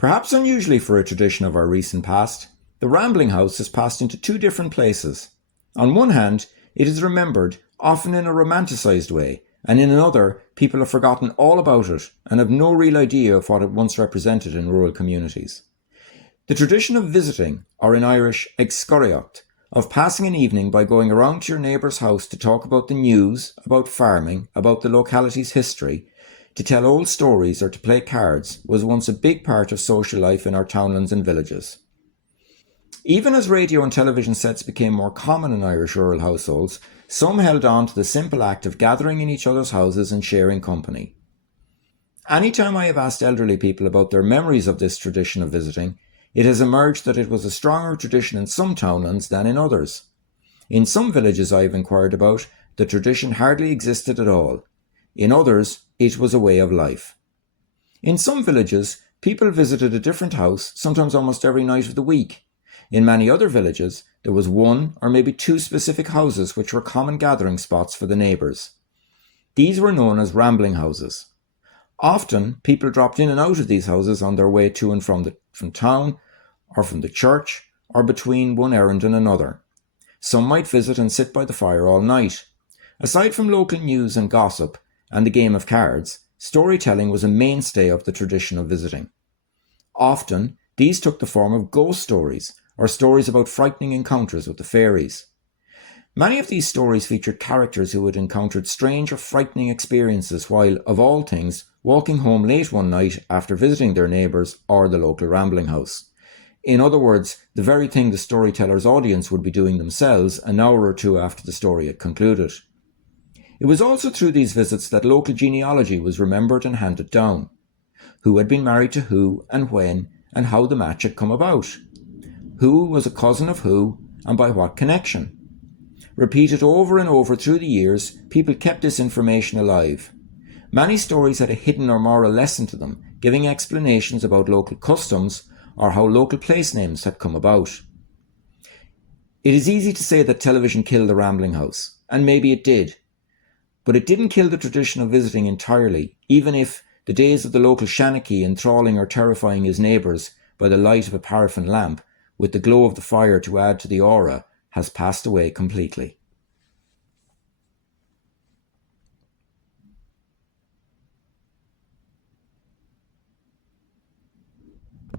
Perhaps unusually for a tradition of our recent past, the Rambling House has passed into two different places. On one hand, it is remembered, often in a romanticised way, and in another, people have forgotten all about it and have no real idea of what it once represented in rural communities. The tradition of visiting, or in Irish, excoriacht, of passing an evening by going around to your neighbour's house to talk about the news, about farming, about the locality's history, to tell old stories or to play cards, was once a big part of social life in our townlands and villages. Even as radio and television sets became more common in Irish rural households, some held on to the simple act of gathering in each other's houses and sharing company. Anytime I have asked elderly people about their memories of this tradition of visiting, it has emerged that it was a stronger tradition in some townlands than in others. In some villages I have inquired about, the tradition hardly existed at all. In others, it was a way of life. In some villages, people visited a different house, sometimes almost every night of the week. In many other villages, there was one or maybe two specific houses which were common gathering spots for the neighbours. These were known as rambling houses. Often, people dropped in and out of these houses on their way to and from town, or from the church, or between one errand and another. Some might visit and sit by the fire all night. Aside from local news and gossip, and the game of cards, storytelling was a mainstay of the tradition of visiting. Often, these took the form of ghost stories, or stories about frightening encounters with the fairies. Many of these stories featured characters who had encountered strange or frightening experiences while, of all things, walking home late one night after visiting their neighbours or the local rambling house. In other words, the very thing the storyteller's audience would be doing themselves an hour or two after the story had concluded. It was also through these visits that local genealogy was remembered and handed down. Who had been married to who and when, and how the match had come about. Who was a cousin of who, and by what connection. Repeated over and over through the years, people kept this information alive. Many stories had a hidden or moral lesson to them, giving explanations about local customs or how local place names had come about. It is easy to say that television killed the Rambling House, and maybe it did. But it didn't kill the tradition of visiting entirely, even if the days of the local shanachie enthralling or terrifying his neighbours by the light of a paraffin lamp, with the glow of the fire to add to the aura, has passed away completely.